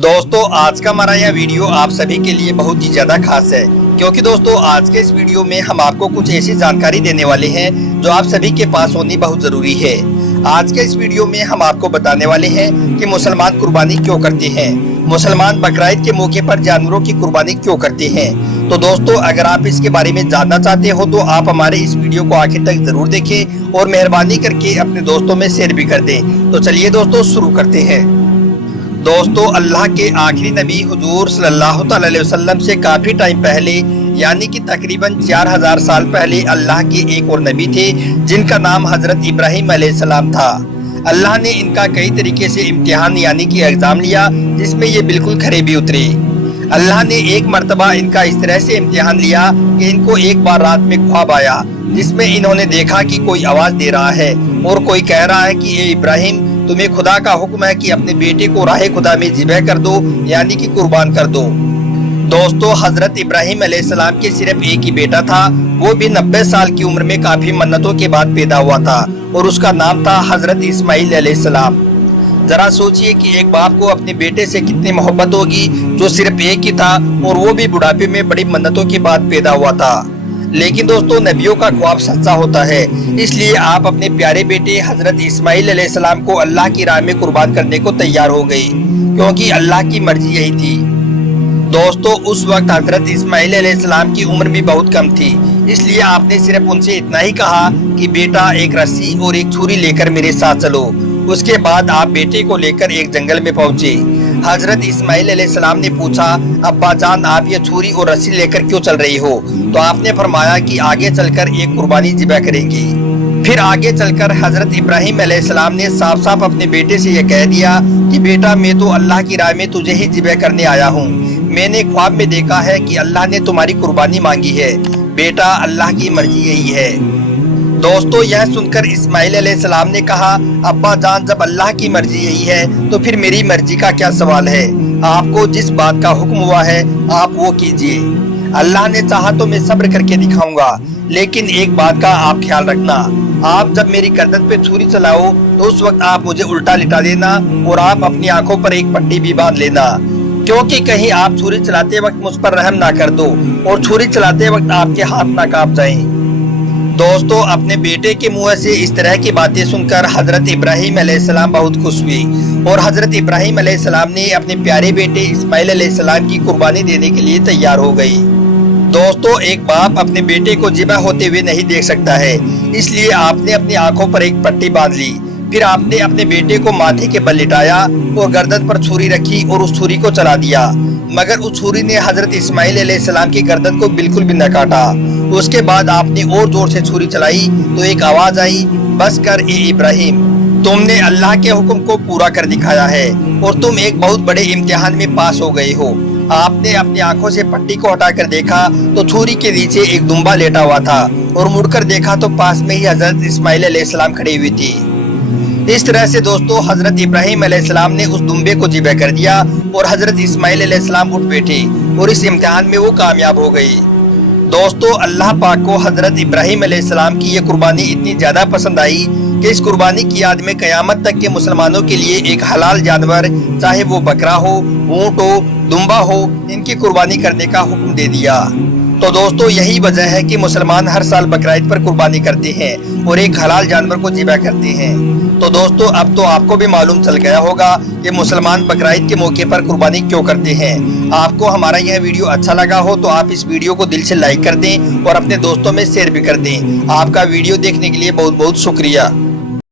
दोस्तों आज का हमारा यह वीडियो आप सभी के लिए बहुत ही ज्यादा खास है, क्योंकि दोस्तों आज के इस वीडियो में हम आपको कुछ ऐसी जानकारी देने वाले हैं जो आप सभी के पास होनी बहुत जरूरी है। आज के इस वीडियो में हम आपको बताने वाले हैं कि मुसलमान कुर्बानी क्यों करते हैं, मुसलमान बकरीद के मौके पर जानवरों की कुर्बानी क्यों करते हैं। तो दोस्तों अगर आप इसके बारे में जानना चाहते हो तो आप हमारे इस वीडियो को आखिर तक जरूर देखें और मेहरबानी करके अपने दोस्तों में शेयर भी कर दें। तो चलिए दोस्तों शुरू करते हैं। दोस्तों अल्लाह के आखिरी नबी हुजूर सल्लल्लाहु अलैहि वसल्लम से काफी टाइम पहले यानी कि तकरीबन 4000 साल पहले अल्लाह के एक और नबी थे जिनका नाम हजरत इब्राहिम अलैहिस्सलाम था। अल्लाह ने इनका कई तरीके से इम्तिहान यानी कि एग्जाम लिया जिसमें ये बिल्कुल खरे भी उतरे। अल्लाह ने एक मर्तबा इनका इस तरह से इम्तिहान लिया कि इनको एक बार रात में ख्वाब आया जिसमें इन्होंने देखा कि कोई आवाज दे रहा है और कोई कह रहा है कि ए इब्राहिम तुम्हें खुदा का हुक्म है कि अपने बेटे को राह खुदा में ज़िबह कर दो यानी कि कुर्बान कर दो। दोस्तों हजरत इब्राहिम अलैहिस्सलाम के सिर्फ एक ही बेटा था, वो भी 90 साल की उम्र में काफी मन्नतों के बाद पैदा हुआ था और उसका नाम था हजरत इस्माइल अलैहिस्सलाम। जरा सोचिए कि एक बाप को अपने बेटे से कितनी मोहब्बत होगी जो सिर्फ एक ही था और वो भी बुढ़ापे में बड़ी मन्नतों के बाद पैदा हुआ था। लेकिन दोस्तों नबियों का ख्वाब सच्चा होता है, इसलिए आप अपने प्यारे बेटे हजरत इस्माइल अलैहिस्सलाम को अल्लाह की राह में कुर्बान करने को तैयार हो गई क्योंकि अल्लाह की मर्जी यही थी। दोस्तों उस वक्त हजरत इस्माइल अलैहिस्सलाम की उम्र भी बहुत कम थी, इसलिए आपने सिर्फ उनसे इतना ही कहा कि बेटा एक रस्सी और एक छुरी लेकर मेरे साथ चलो। उसके बाद आप बेटे को लेकर एक जंगल में पहुंचे। हजरत इस्माइल अलैहिस्सलाम ने पूछा अब्बा जान आप ये छुरी और रस्सी लेकर क्यों चल रही हो? तो आपने फरमाया कि आगे चलकर एक कुर्बानी ज़िबह करेंगे। फिर आगे चलकर हजरत इब्राहिम अलैहिस्सलाम ने साफ साफ अपने बेटे से यह कह दिया कि बेटा मैं तो अल्लाह की राह में तुझे ही ज़िबह करने आया हूँ। मैंने ख्वाब में देखा है कि अल्लाह ने तुम्हारी कुर्बानी मांगी है, बेटा अल्लाह की मर्जी यही है। दोस्तों यह सुनकर इस्माइल अलैहिस्सलाम ने कहा अब्बा जान जब अल्लाह की मर्जी यही है तो फिर मेरी मर्जी का क्या सवाल है, आपको जिस बात का हुक्म हुआ है आप वो कीजिए। अल्लाह ने चाहा तो मैं सब्र करके दिखाऊंगा, लेकिन एक बात का आप ख्याल रखना, आप जब मेरी गर्दन पे छुरी चलाओ तो उस वक्त आप मुझे उल्टा लिटा देना और आप अपनी आंखों पर एक पट्टी भी बांध लेना, क्योंकि कहीं आप छुरी चलाते वक्त मुझ पर रहम ना कर दो और छुरी चलाते वक्त आपके हाथ ना कांप जाएं। दोस्तों अपने बेटे के मुंह से इस तरह की बातें सुनकर हजरत इब्राहिम अलैहिस्सलाम बहुत खुश हुए और हजरत इब्राहिम अलैहिस्सलाम ने अपने प्यारे बेटे इस्माइल अलैहिस्सलाम की कुर्बानी देने के लिए तैयार हो गई। दोस्तों एक बाप अपने बेटे को ज़िबह होते हुए नहीं देख सकता है, इसलिए आपने अपनी आंखों पर एक पट्टी बांध ली। फिर आपने अपने बेटे को माथे के बल लिटाया और गर्दन पर छुरी रखी और उस छुरी को चला दिया, मगर उस छुरी ने हजरत इस्माइल अलैहिस्सलाम की गर्दन को बिल्कुल भी न काटा। उसके बाद आपने और जोर से छुरी चलाई तो एक आवाज आई बस कर ए इब्राहिम, तुमने अल्लाह के हुक्म को पूरा कर दिखाया है और तुम एक बहुत बड़े इम्तिहान में पास हो गए हो। आपने अपनी आंखों से पट्टी को हटाकर देखा तो छुरी के नीचे एक दुम्बा लेटा हुआ था और मुड़कर देखा तो पास में ही हजरत इस्माइल अलैहिस्सलाम खड़ी हुई थी। इस तरह से दोस्तों हजरत इब्राहिम अलैहिस्सलाम ने उस दुम्बे को ज़िबह कर दिया और हजरत इस्माइल अलैहिस्सलाम उठ बैठे और इस इम्तिहान में वो कामयाब हो गई। दोस्तों अल्लाह पाक को हजरत इब्राहिम अलैहिस्सलाम की ये कुर्बानी इतनी ज्यादा पसंद आई कि इस कुर्बानी की याद में कयामत तक के मुसलमानों के लिए एक हलाल जानवर चाहे वो बकरा हो, ऊंट हो, दुम्बा हो, इनकी कुर्बानी करने का हुक्म दे दिया। तो दोस्तों यही वजह है कि मुसलमान हर साल बकरीद पर कुर्बानी करते हैं और एक हलाल जानवर को ज़िबह करते हैं। तो दोस्तों अब तो आपको भी मालूम चल गया होगा कि मुसलमान बकरीद के मौके पर कुर्बानी क्यों करते हैं। आपको हमारा यह वीडियो अच्छा लगा हो तो आप इस वीडियो को दिल से लाइक कर दें और अपने दोस्तों में शेयर भी कर दें। आपका वीडियो देखने के लिए बहुत बहुत शुक्रिया।